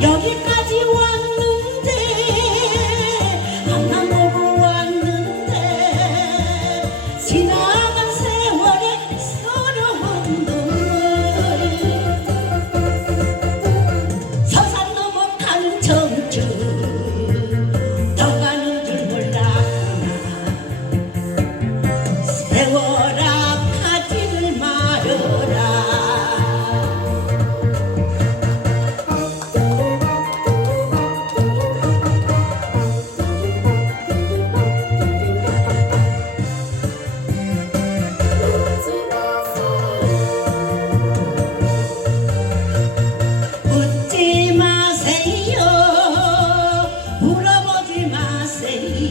有一个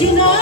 tonight.